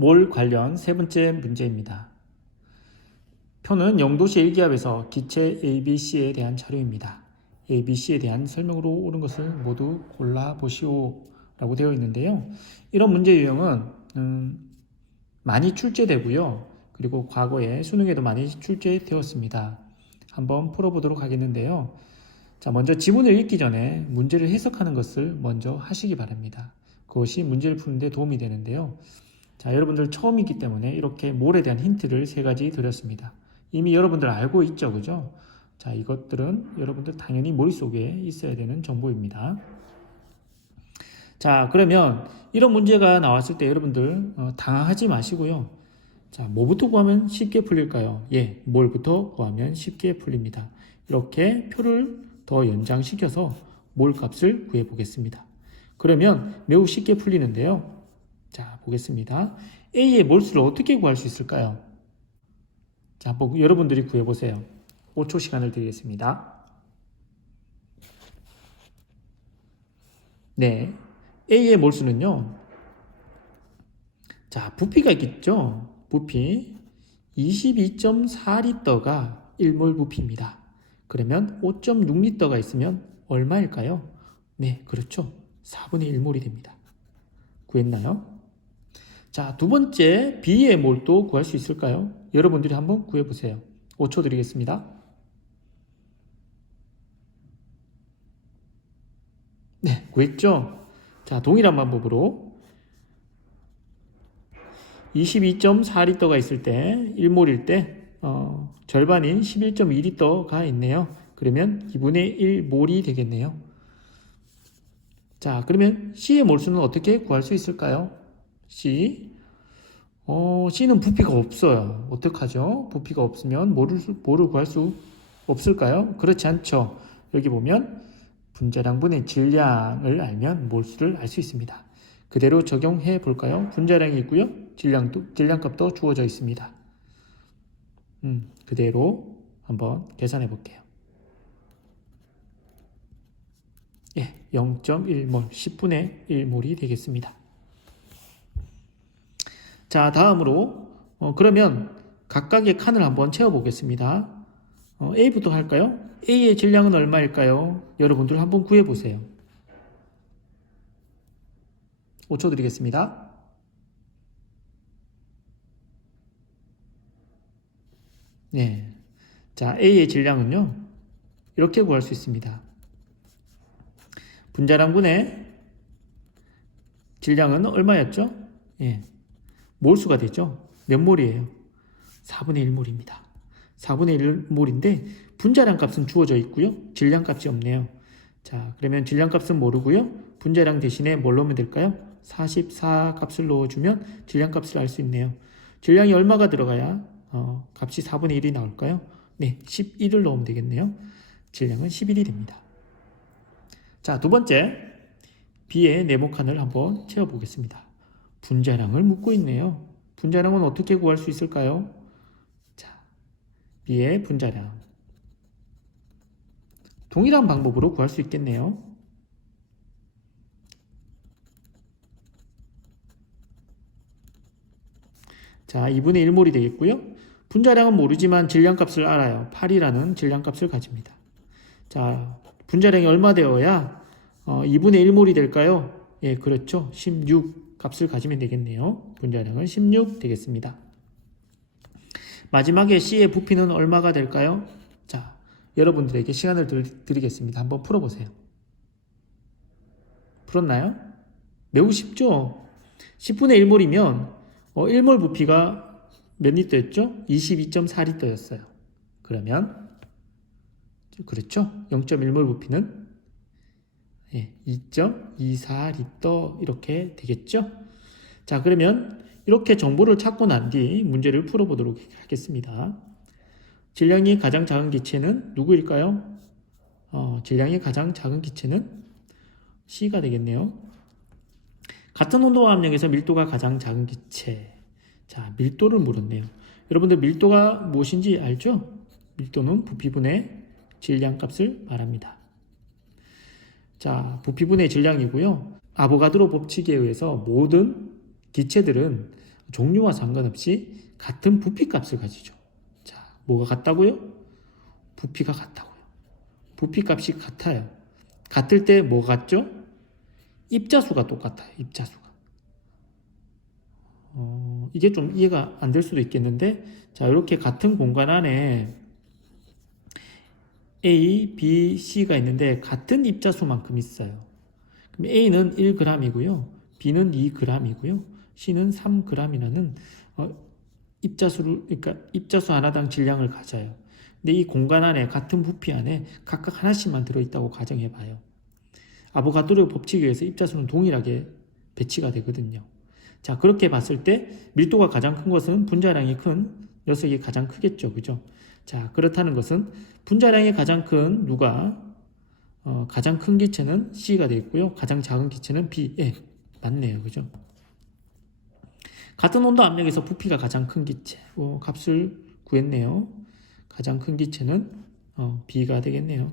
몰 관련 세 번째 문제입니다. 표는 영도시 일기압에서 기체 ABC에 대한 자료입니다. ABC에 대한 설명으로 옳은 것을 모두 골라 보시오 라고 되어 있는데요. 이런 문제 유형은 음, 많이 출제되고요. 그리고 과거에 수능에도 많이 출제되었습니다. 한번 풀어보도록 하겠는데요. 자, 먼저 지문을 읽기 전에 문제를 해석하는 것을 먼저 하시기 바랍니다. 그것이 문제를 푸는데 도움이 되는데요. 자, 여러분들 처음이기 때문에 이렇게 몰에 대한 힌트를 세 가지 드렸습니다. 이미 여러분들 알고 있죠, 그죠? 자, 이것들은 여러분들 당연히 머릿속에 있어야 되는 정보입니다. 자, 그러면 이런 문제가 나왔을 때 여러분들 어, 당황하지 마시고요. 자, 뭐부터 구하면 쉽게 풀릴까요? 예, 뭘부터 구하면 쉽게 풀립니다. 이렇게 표를 더 연장시켜서 몰 값을 구해 보겠습니다. 그러면 매우 쉽게 풀리는데요. 자, 보겠습니다. A의 몰수를 어떻게 구할 수 있을까요? 자, 한번 여러분들이 구해 보세요. 5초 시간을 드리겠습니다. 네. A의 몰수는요. 자, 부피가 있겠죠? 부피 22.4리터가 1몰 부피입니다. 그러면 5.6리터가 있으면 얼마일까요? 네, 그렇죠. 4분의 1몰이 됩니다. 구했나요? 자, 두 번째 B의 몰도 구할 수 있을까요? 여러분들이 한번 구해 보세요. 5초 드리겠습니다. 네, 구했죠? 자, 동일한 방법으로 22.4리터가 있을 때 1몰일 때 어, 절반인 11.2리터가 있네요. 그러면 2분의 1몰이 되겠네요. 자, 그러면 C의 몰수는 어떻게 구할 수 있을까요? C. 어, C는 부피가 없어요. 어떡하죠? 부피가 없으면 뭐를, 뭐를 구할 수 없을까요? 그렇지 않죠. 여기 보면 분자량분의 질량을 알면 몰수를 알 수 있습니다. 그대로 적용해 볼까요? 분자량이 있고요. 질량도, 질량값도 주어져 있습니다. 음, 그대로 한번 계산해 볼게요. 예, 0.1몰, 10분의 1몰이 되겠습니다. 자, 다음으로, 어, 그러면 각각의 칸을 한번 채워보겠습니다. 어, A부터 할까요? A의 질량은 얼마일까요? 여러분들 한번 구해보세요. 5초 드리겠습니다. 네. 자, A의 질량은요, 이렇게 구할 수 있습니다. 분자량분의 질량은 얼마였죠? 예. 몰수가 되죠? 몇 몰이에요? 4분의 1몰입니다. 4분의 1몰인데 분자량 값은 주어져 있고요. 질량 값이 없네요. 자, 그러면 질량 값은 모르고요. 분자량 대신에 뭘 넣으면 될까요? 44 값을 넣어주면 질량 값을 알 수 있네요. 질량이 얼마가 들어가야 어, 값이 4분의 1이 나올까요? 네, 11을 넣으면 되겠네요. 질량은 11이 됩니다. 자, 두 번째 B의 네모칸을 한번 채워보겠습니다. 분자량을 묻고 있네요. 분자량은 어떻게 구할 수 있을까요? 자, B의 분자량. 동일한 방법으로 구할 수 있겠네요. 자, 2분의 1몰이 되겠고요. 분자량은 모르지만 질량값을 알아요. 8이라는 질량값을 가집니다. 자, 분자량이 얼마 되어야 어, 2분의 1몰이 될까요? 예, 그렇죠. 16 값을 가지면 되겠네요. 분자량은 16 되겠습니다. 마지막에 C의 부피는 얼마가 될까요? 자, 여러분들에게 시간을 드리겠습니다. 한번 풀어보세요. 풀었나요? 매우 쉽죠? 10분의 1몰이면 어, 1몰 부피가 몇 리터였죠? 22.4리터였어요. 그러면 그렇죠? 0.1몰 부피는 예, 2.24리터 이렇게 되겠죠? 자, 그러면 이렇게 정보를 찾고 난 뒤 문제를 풀어보도록 하겠습니다. 질량이 가장 작은 기체는 누구일까요? 어, 질량이 가장 작은 기체는 C가 되겠네요. 같은 온도와 압력에서 밀도가 가장 작은 기체. 자, 밀도를 물었네요. 여러분들 밀도가 무엇인지 알죠? 밀도는 부피분의 질량 값을 말합니다. 자, 부피분의 질량이고요. 아보가드로 법칙에 의해서 모든 기체들은 종류와 상관없이 같은 부피 값을 가지죠. 자, 뭐가 같다고요? 부피가 같다고요. 부피 값이 같아요. 같을 때 뭐 같죠? 입자수가 똑같아요. 입자수가. 어, 이게 좀 이해가 안 될 수도 있겠는데, 자, 이렇게 같은 공간 안에 A, B, C가 있는데 같은 입자 수만큼 있어요. 그럼 A는 1g이고요. B는 2g이고요. C는 3g이라는 어, 입자수를 그러니까 입자수 하나당 질량을 가져요. 근데 이 공간 안에 같은 부피 안에 각각 하나씩만 들어 있다고 가정해 봐요. 아보가드로 법칙에 의해서 입자수는 동일하게 배치가 되거든요. 자, 그렇게 봤을 때 밀도가 가장 큰 것은 분자량이 큰 녀석이 가장 크겠죠. 그죠? 자, 그렇다는 것은 분자량이 가장 큰 누가 어, 가장 큰 기체는 C가 되어 있고요. 가장 작은 기체는 B. 예, 맞네요. 그죠? 같은 온도 압력에서 부피가 가장 큰 기체. 어, 값을 구했네요. 가장 큰 기체는 어, B가 되겠네요.